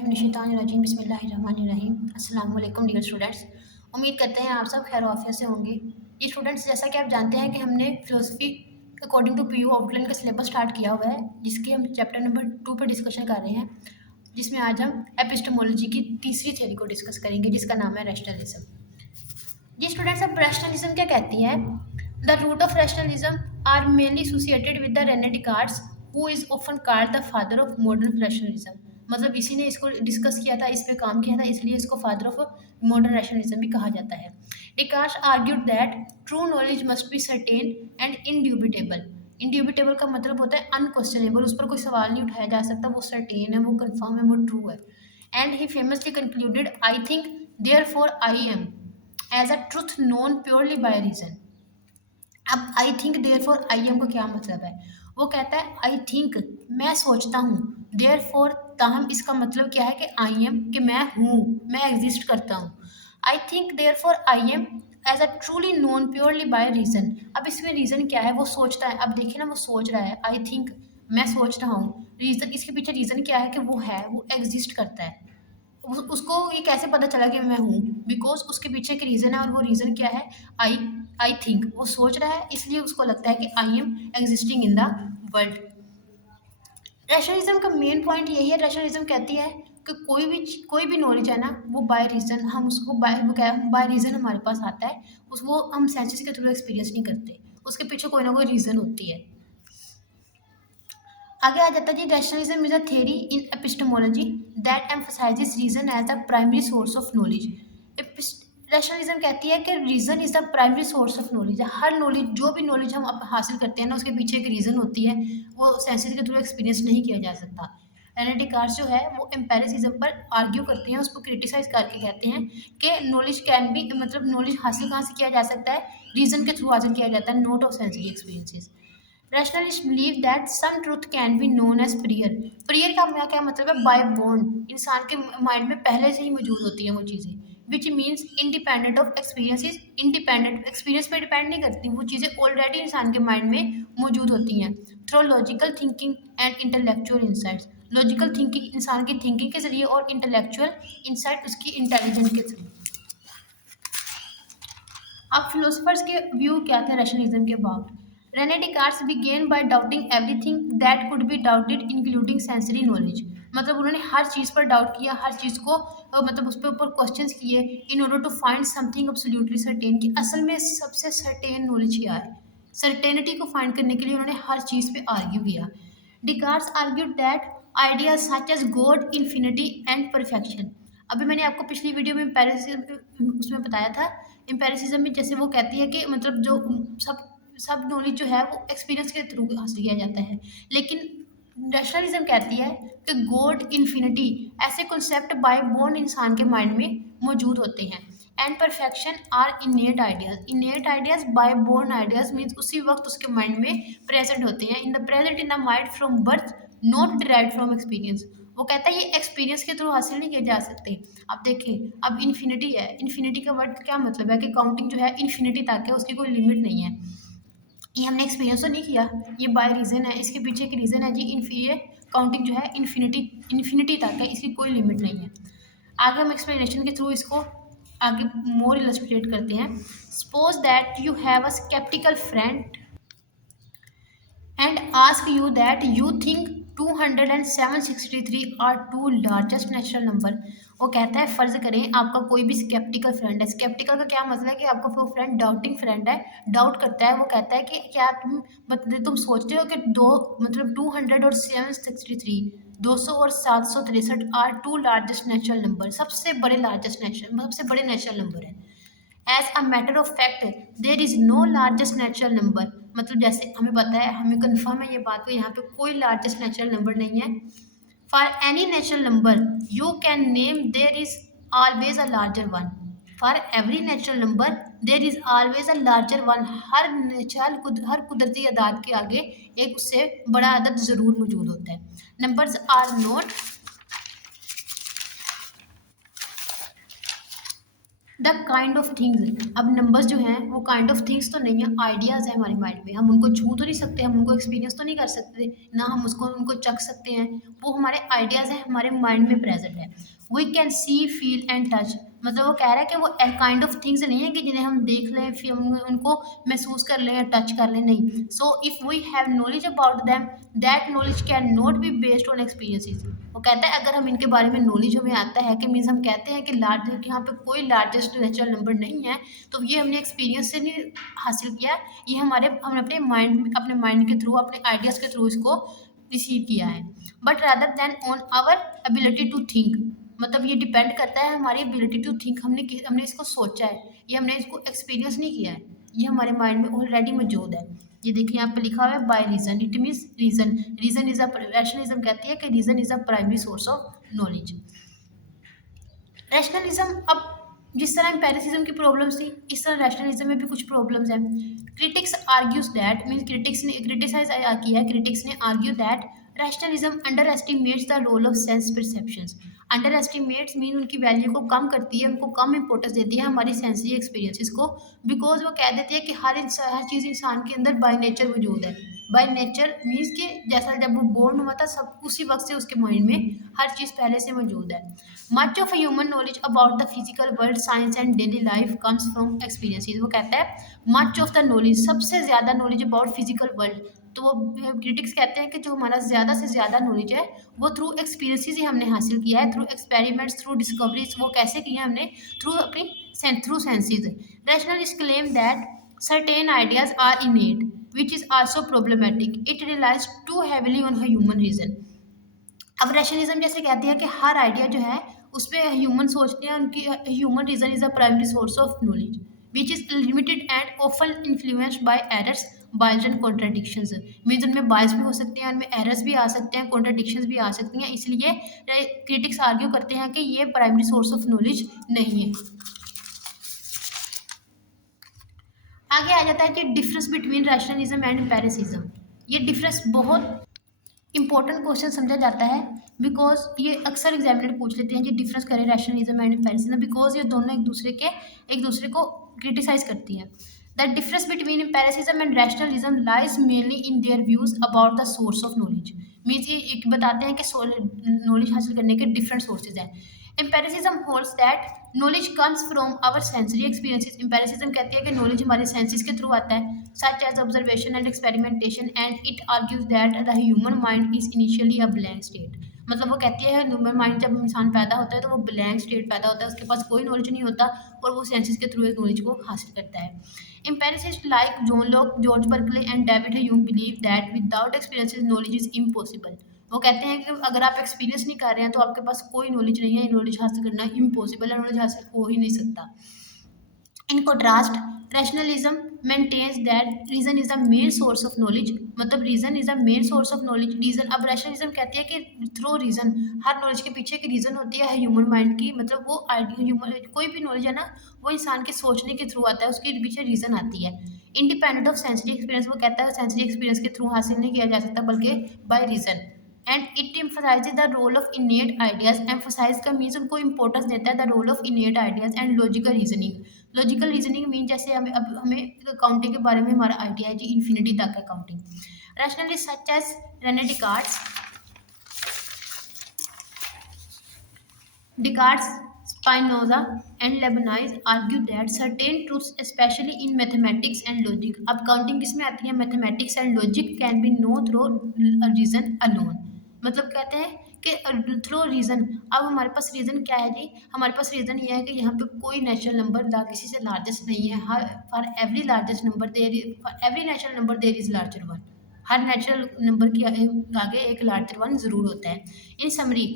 बिस्मिल्लाहिर्रहमानिर्रहीम बिस्मिल्लाहिर्रहमानिर्रहीम अस्सलाम वालेकुम डियर स्टूडेंट्स। उम्मीद करते हैं आप सब खैर आफियत से होंगे। ये स्टूडेंट्स, जैसा कि आप जानते हैं कि हमने philosophy according to PU outline का सिलेबस स्टार्ट किया हुआ है, जिसके हम चैप्टर नंबर 2 पर डिस्कशन कर रहे हैं, जिसमें आज हम एपिस्टेमोलॉजी की तीसरी थ्योरी को डिस्कस करेंगे, जिसका नाम है रैशनलिज्म। जी स्टूडेंट्स, अब रैशनलिज्म क्या कहती है? The root of rationalism are mainly associated with the Rene Descartes who is often called the father of modern rationalism. मतलब इसी ने इसको डिस्कस किया था, इस पे काम किया था, इसलिए इसको फादर ऑफ मॉडर्न रैशनलिज्म भी कहा जाता है। Descartes argued that true knowledge must be certain and indubitable. Indubitable का मतलब होता है अनक्वेश्चनेबल, उस पर कोई सवाल नहीं उठाया जा सकता, वो सर्टेन है, वो कन्फर्म है, वो ट्रू है। And he famously concluded, I think therefore I am, as a truth known purely by reason. अब I think therefore I am का क्या मतलब है? वो कहता है आई थिंक, मैं सोचता हूँ, देयरफॉर ताहम इसका मतलब क्या है कि आई एम, कि मैं हूँ, मैं एग्जिस्ट करता हूँ। I think therefore I am as a truly known purely by reason. अब इसमें रीजन क्या है? वो सोचता है। अब देखिए ना, वो सोच रहा है, आई थिंक मैं सोच रहा हूँ, रीजन इसके पीछे रीजन क्या है कि वो है, वो एग्जिस्ट करता है। उसको ये कैसे पता चला कि मैं हूँ? बिकॉज उसके पीछे एक रीज़न है, और वो रीज़न क्या है? आई आई थिंक, वो सोच रहा है, इसलिए उसको लगता है कि I am existing in the world. Rationalism का मेन पॉइंट यही है। रैशनलिज्म कहती है कि कोई भी नॉलेज है ना, वो बाय रीज़न, हम उसको बाय रीज़न हमारे पास आता है, वो हम सेंसेस के थ्रू एक्सपीरियंस नहीं करते, उसके पीछे कोई ना कोई रीज़न होती है। आगे आ जाता है जी, rationalism is a theory in epistemology that emphasizes reason as the primary source of knowledge. Rationalism कहती है कि reason is the primary source of knowledge. हर नॉलेज, जो भी नॉलेज हम हासिल करते हैं ना, उसके पीछे एक रीजन होती है, वो सेंसेस के थ्रू एक्सपीरियंस नहीं किया जा सकता। रेने डिकार्ड्स जो है वो एम्पेरिसिज्म पर आर्ग्यू करते हैं, उसको क्रिटिसाइज करके कहते हैं कि नॉलेज कैन बी, मतलब नॉलेज हासिल कहाँ से किया जा सकता है? रीजन के थ्रू हासिल किया जाता है, not of sensory experiences. Rationalist believe that some truth can be known as prior. Prior का मेरा क्या मतलब है? बाय बोर्न, इंसान के माइंड में पहले से ही मौजूद होती हैं वो चीज़ें, which means independent of experiences. Independent, experience पे डिपेंड नहीं करती, वो चीज़ें ऑलरेडी इंसान के माइंड में मौजूद होती हैं। Through logical thinking and intellectual insights. Logical thinking इंसान की थिंकिंग के जरिए, और इंटेलेक्चुअल इंसाइट उसकी इंटेलिजेंस के थ्रू। अब फिलोसफर्स के व्यू क्या थे रैशनलिज्म के about? Rene Descartes began by doubting everything that could be doubted including sensory knowledge. मतलब उन्होंने हर चीज़ पर डाउट किया, हर चीज़ को मतलब उस पर ऊपर क्वेश्चंस किए, in order to find something absolutely certain, कि असल में सबसे सर्टेन नॉलेज क्या है। सर्टेनिटी को फाइंड करने के लिए उन्होंने हर चीज़ पे आर्ग्यू किया। Descartes argued that ideas such as God, infinity and perfection. अभी मैंने आपको पिछली वीडियो में उसमें बताया था, एम्पेरिसिज्म में जैसे वो कहती है कि मतलब जो सब सब नॉलेज जो है वो एक्सपीरियंस के थ्रू हासिल किया जाता है, लेकिन रैशनलिज्म कहती है कि गॉड, इन्फिनिटी, ऐसे कॉन्सेप्ट बाय बोर्न इंसान के माइंड में मौजूद होते हैं। And perfection are innate ideas. Innate ideas by born ideas means उसी वक्त उसके माइंड में प्रेजेंट होते हैं, in the present in the mind from birth, not derived from experience. वो कहता है ये एक्सपीरियंस के थ्रू हासिल नहीं किए जा सकते। अब देखें, अब इन्फिनिटी है, इन्फिनिटी का वर्ड क्या मतलब है? कि काउंटिंग जो है इन्फिनिटी तक है, उसकी कोई लिमिट नहीं है। ये हमने एक्सपीरियंस तो नहीं किया, ये बाय रीज़न है, इसके पीछे एक रीज़न है जी। ये काउंटिंग जो है इन्फिनिटी तक है, इसकी कोई लिमिट नहीं है। आगे हम एक्सप्लेनेशन के थ्रू इसको आगे मोर इलस्ट्रेट करते हैं। Suppose that you have a skeptical friend and ask you that you think 20763 are two largest natural number। वो कहता है फर्ज करें आपका कोई भी स्केप्टिकल फ्रेंड है। स्केप्टिकल का क्या मतलब है? कि आपका वो फ्रेंड डाउटिंग फ्रेंड है, डाउट करता है। वो कहता है कि क्या तुम सोचते हो कि दो मतलब 200 और 763, 200 और 763 are two largest natural number, सबसे बड़े सबसे बड़े नेचुरल नंबर है। As a matter of fact there is no largest natural number. मतलब जैसे हमें पता है, हमें कन्फर्म है ये बात को, यहाँ पे कोई लार्जेस्ट नेचुरल नंबर नहीं है। For any natural number you can name there is always a larger one. For every natural number there is always a larger one. हर कुदरती अदाद के आगे एक उससे बड़ा अदद ज़रूर मौजूद होता है। Numbers are not the kind of things, अब नंबर्स जो हैं वो काइंड ऑफ थिंग्स तो नहीं है, आइडियाज़ है हमारे माइंड में, हम उनको छू तो नहीं सकते, हम उनको एक्सपीरियंस तो नहीं कर सकते, ना हम उसको उनको चख सकते हैं, वो हमारे आइडियाज़ हैं, हमारे माइंड में प्रेजेंट है। We can see feel and touch, मतलब वो कह रहा है कि वो काइंड ऑफ थिंग्स नहीं है कि जिन्हें हम देख लें फिर हम उनको महसूस कर लें या टच कर लें, नहीं। So if we have knowledge about them, that knowledge can not be based on experiences. वो कहता है अगर हम इनके बारे में नॉलेज हमें आता है कि मीन्स हम कहते हैं कि लार्ज कि यहाँ पे कोई लार्जेस्ट नेचुरल नंबर नहीं है, तो ये हमने एक्सपीरियंस से नहीं हासिल किया है, ये हमने अपने माइंड के थ्रू, अपने आइडियाज़ के थ्रू इसको रिसीव किया है। But rather than on our ability to think, मतलब ये डिपेंड करता है हमारी एबिलिटी टू थिंक, हमने इसको सोचा है, ये हमने इसको एक्सपीरियंस नहीं किया है, ये हमारे माइंड में ऑलरेडी मौजूद है। ये देखिए यहाँ पे लिखा हुआ है by reason, it means reason, reason is a, rationalism कहती है कि reason is a primary source of knowledge. Rationalism, अब जिस तरह एम्पेरिसिज्म की प्रॉब्लम्स थी, इस तरह रैशनलिज्म में भी कुछ प्रॉब्लम्स हैं। Critics argues that, mean critics ने क्रिटिसाइज किया है, क्रिटिक्स ने argue that rationalism underestimates the role of sense perceptions. Underestimates mean उनकी वैल्यू को कम करती है, उनको कम इंपॉर्टेंस देती है हमारी सेंसरी एक्सपीरियंसेस को, बिकॉज वो कह देती है कि हर चीज़ इंसान के अंदर बाय नेचर मौजूद है। बाय नेचर मीन्स कि जैसा जब वो बोर्न हुआ था सब उसी वक्त से उसके माइंड में हर चीज़ पहले से मौजूद है। Much of human knowledge about the physical world, science and daily life comes from experiences. वो कहता है मच ऑफ द नॉलेज, सबसे ज़्यादा नॉलेज अबाउट फिजिकल वर्ल्ड, तो वो क्रिटिक्स कहते हैं कि जो हमारा ज़्यादा से ज़्यादा नॉलेज है वो थ्रू एक्सपीरियंसेस ही हमने हासिल किया है, थ्रू एक्सपेरिमेंट्स, थ्रू डिस्कवरीज। वो कैसे किया हमने? थ्रू अपनी through senses. Rationalist claim that certain ideas are innate, which is also problematic. It relies too heavily on human reason. अब रैशनलिज्म जैसे कहती है कि हर आइडिया जो है उस पर ह्यूमन सोचते हैं, उनकी human reason is a primary source of knowledge which is limited and often influenced by errors, bias and contradictions. Means उनमें बायस भी हो सकते हैं, उनमें एरर्स भी आ सकते हैं, कॉन्ट्राडिक्शंस भी आ सकती हैं, इसलिए क्रिटिक्स आर्ग्यू करते हैं कि ये प्राइमरी सोर्स ऑफ नॉलेज नहीं है। आगे आ जाता है कि difference between rationalism and empiricism. ये डिफरेंस बहुत इंपॉर्टेंट क्वेश्चन समझा जाता है, बिकॉज ये अक्सर एग्जामिनर पूछ लेते हैं कि डिफरेंस करें रैशनलिज्म एंड एम्पेरिसिज्म, बिकॉज ये दोनों एक दूसरे को क्रिटिसाइज करती हैं। The difference between empiricism and rationalism lies mainly in their views about the source of knowledge. Means ये एक बताते हैं कि नॉलेज हासिल करने के डिफरेंट सोर्सेज हैं। Empiricism holds that knowledge comes from our sensory experiences. Empiricism कहती है कि नॉलेज हमारे सेंसेस के थ्रू आता है, such as observation and experimentation, and it argues that the human mind is initially a blank state। मतलब वो कहती है ह्यूमन माइंड जब इंसान पैदा होता है तो वो ब्लैंक स्टेट पैदा होता है, उसके पास कोई नॉलेज नहीं होता और वो सेंसेस के थ्रू एक नॉलेज को हासिल करता है। Empiricist like John Locke, George Berkeley and David Hume believe that without experiences knowledge is impossible. वो कहते हैं कि अगर आप एक्सपीरियंस नहीं कर रहे हैं तो आपके पास कोई नॉलेज नहीं है, नॉलेज हासिल करना इम्पॉसिबल है, नॉलेज हासिल हो ही नहीं सकता। इन contrast, rationalism maintains that reason is the main source of knowledge। मतलब reason is the main source of knowledge। reason, अब rationalism कहती है कि through reason, हर knowledge के पीछे एक reason होती है human mind की, मतलब वो ह्यूमन कोई भी knowledge है ना वो इंसान के सोचने के थ्रू आता है, उसके पीछे reason आती है। इंडिपेंडेंट ऑफ सेंसरी एक्सपीरियंस, वो कहता है सेंसरी एक्सपीरियंस के थ्रू हासिल नहीं किया जा सकता बल्कि by reason. And it emphasizes the role of innate ideas. Emphasize का मीन्स उनको इंपॉर्टेंस देता है the role of innate ideas and logical reasoning. Logical reasoning mean जैसे हमें अकाउंटिंग के बारे में हमारा आइडिया है जी इन्फिनिटी तक accounting. Rationalist such as Rene Descartes, Spinoza and Leibniz argue that certain truths, especially in mathematics and logic, अब काउंटिंग किस में आती है? Mathematics and logic, can be known through reason alone. मतलब कहते हैं कि थ्रू रीजन। अब हमारे पास रीजन क्या है जी? हमारे पास रीजन ये है कि यहाँ पे कोई नेचुरल नंबर किसी से लार्जेस्ट नहीं है। हर for every largest number for every natural number there is larger one. हर नेचुरल नंबर की आगे एक लार्जर वन जरूर होता है। In summary,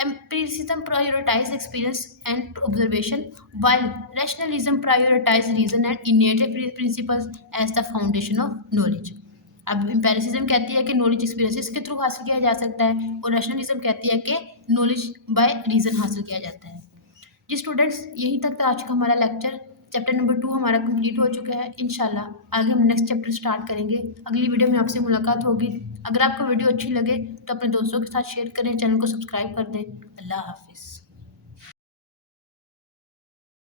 empiricism prioritize experience and observation, while rationalism prioritize reason and innate principles as the foundation of knowledge। अब empiricism कहती है कि नॉलेज एक्सपीरियंसेस के थ्रू हासिल किया जा सकता है और रैशनलिज्म कहती है कि नॉलेज बाय रीजन हासिल किया जाता है। जी स्टूडेंट्स, यहीं तक था आज का हमारा लेक्चर। चैप्टर नंबर 2 हमारा कंप्लीट हो चुका है। इंशाल्लाह आगे हम नेक्स्ट चैप्टर स्टार्ट करेंगे। अगली वीडियो में आपसे मुलाकात होगी। अगर आपको वीडियो अच्छी लगे तो अपने दोस्तों के साथ शेयर करें, चैनल को सब्सक्राइब कर दें। अल्लाह हाफिज़।